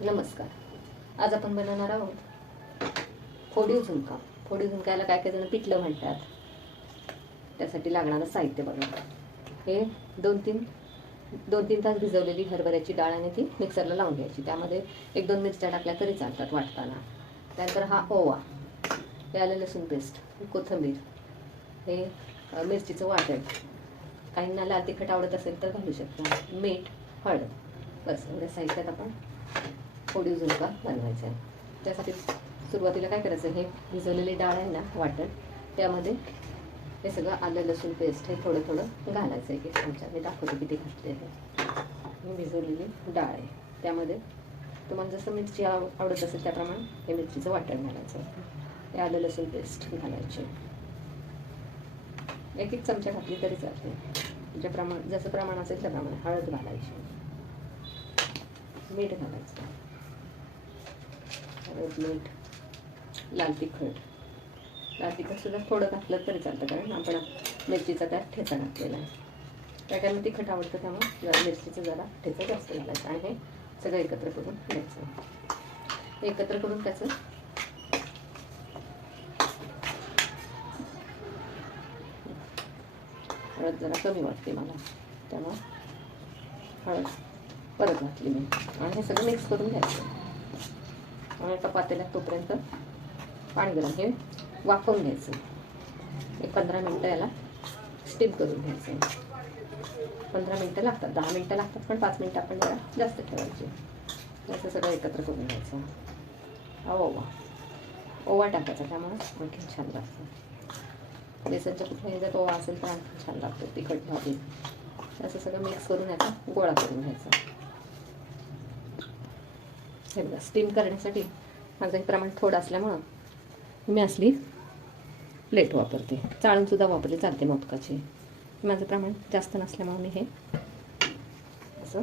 नमस्कार. आज आपण बनवणार आहोत फोडीव झुणका. फोडीव झुणकायला काय काय जण पिठलं म्हणतात. त्यासाठी लागणारं साहित्य बघा. हे दोन तीन तास भिजवलेली हरभऱ्याची डाळ आणि ती मिक्सरला लावून घ्यायची. त्यामध्ये 1-2 मिरच्या टाकल्या तरी चालतात वाटताना. त्यानंतर हा ओवा, हे आलं लसूण पेस्ट, कोथिंबीर, हे मिरचीचं वाटण, काहींना लाल तिखट आवडत असेल तर घालू शकता, मीठ, हळद. बस एवढ्या साहित्यात आपण फोडीव झुणका बनवायचा आहे. त्यासाठी सुरुवातीला काय करायचं, हे भिजवलेली डाळ आहे ना वाटण, त्यामध्ये हे सगळं आलं लसूण पेस्ट हे थोडं थोडं घालायचं आहे. की चमचा मी दाखवते किती घातले आहे. भिजवलेली डाळ आहे, त्यामध्ये तुम्हाला जसं मिरची आवडत असेल त्याप्रमाणे हे मिरचीचं वाटण घालायचं. हे आलं लसूण पेस्ट घालायचे. 1-1 चमचा घातली तरी चालते. जसं प्रमाण असेल त्याप्रमाणे हळद घालायची, मीठ घालायचं, हळद, मीठ, लाल तिखट सुद्धा थोडं घातलं तरी चालतं, कारण आपण मिरचीचा त्यात ठेचा घातलेला आहे. काय मी तिखट आवडतं त्यामुळे जरा मिरचीचं जरा ठेचा जास्त घालायचं. आणि हे सगळं एकत्र करून घ्यायचं. एकत्र करून त्याचं हळद जरा कमी वाटते मला, त्यामुळं हळद परत घातली मी. आणि हे सगळं मिक्स करून घ्यायचं. आणि एका पातेल्यात तोपर्यंत पाणी गरम, हे वाफवून घ्यायचं. 15 मिनटं याला स्टीम करून घ्यायचं. 15 मिनटं लागतात, 10 मिनटं लागतात, पण 5 मिनटं आपण जरा जास्त ठेवायचे. असं सगळं एकत्र करून घ्यायचं. ओवा टाकायचा, त्यामुळे आणखी छान लागतं. बेसनच्या कुठल्याही जर ओवा असेल तर आणखी छान लागतो, तिखट भाजी. असं सगळं मिक्स करून याचा गोळा करून घ्यायचा. हे बघा, स्टीम करण्यासाठी माझं प्रमाण थोडं असल्यामुळं मी असली प्लेट वापरते. चाळूनसुद्धा वापरली चालते मोदकाची. माझं प्रमाण जास्त नसल्यामुळे मी हे असं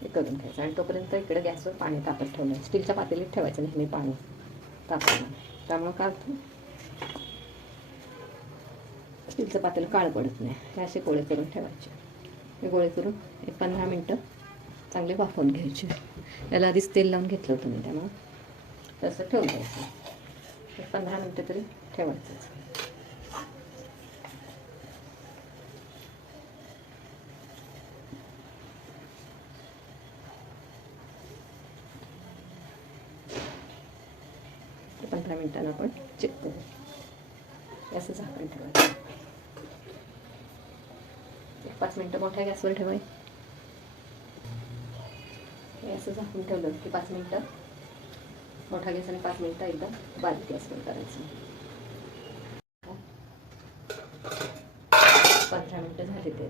हे करून घ्यायचं. आणि तोपर्यंत इकडे गॅसवर पाणी तापत ठेवलं. स्टीलच्या पातेलीत ठेवायचं नेहमी पाणी तापवायला. त्यामुळं काय होतं, स्टीलचं पातेलं काळं पडत नाही. हे असे गोळे करून ठेवायचे. हे गोळे करून 15 मिनटं चांगले वाफवून घ्यायचे. याला आधीच तेल लावून घेतलं होतं मी, त्यामुळं तसं ठेवून द्यायचं. 15 मिनटं तरी ठेवायचंच. ते 15 मिनटांना आपण चेक करू. असं झाकण ठेवायचं. 5 मिनटं मोठ्या गॅसवर ठेवाय. असं झाकून ठेवलं की 5 मिनटं मोठा गॅस आणि 5 मिनटं एकदम बारीक गॅसवर करायचं. 15 मिनटं झाले ते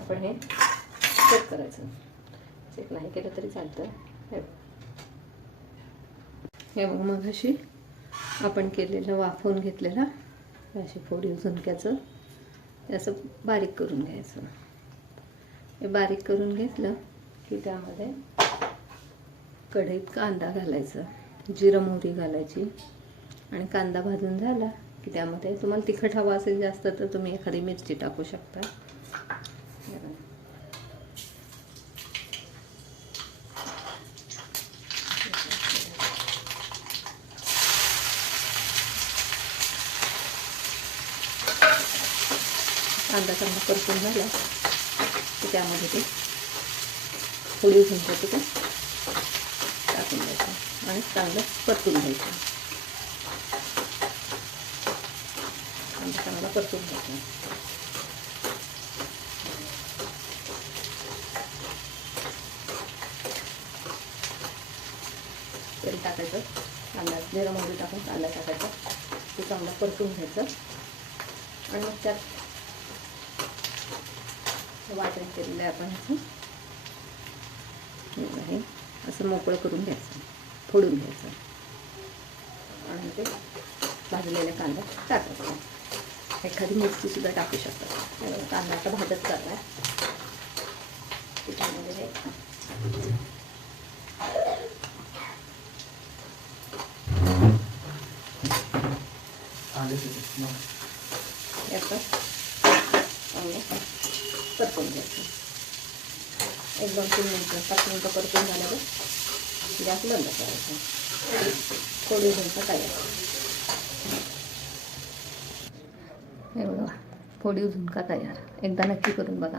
आपण हे चेक करायचं. चेक नाही केलं तरी चालतं. हे बघ, मग अशी आपण केलेलं वाफवून घेतलेलं अशी फोडीव झुणक्याचं हे असं बारीक करून घ्यायचं. हे बारीक करून घेतलं की त्यामध्ये कढईत कांदा घालायचा, जिरं मोहरी घालायची. आणि कांदा भाजून झाला की त्यामध्ये तुम्हाला तिखट हवा असेल जास्त तर तुम्ही एखादी मिरची टाकू शकता. कांदा चांगला परतून झाला की त्यामध्ये ते फोडीव झुणक्याचं ते टाकून द्यायचं आणि चांगलं परतून घ्यायचं. कांदा चांगला परतून घ्यायचा. तेल टाकायचं, कांदा जिरं मोहरी टाकून कांदा टाकायचा, ते चांगलं परतून घ्यायचं. आणि मग त्यात वाटण केलेलं आहे आपण हे असं मोकळं करून घ्यायचं, फोडून घ्यायचं. आणि ते भाजलेले कांदा टाकायचा. एखादी मिरची सुद्धा टाकू शकतात. कांदा आता भाजत जात आहे. त्याच्यामध्ये याचं चांगलं परतून घ्यायचं. एकदम 2-3 मिनटं 5 मिनटं परतून झाल्यावर गॅस बंद करायचा. फोडी झुणका तयार. हे बघा फोडी झुणका तयार. एकदा नक्की करून बघा.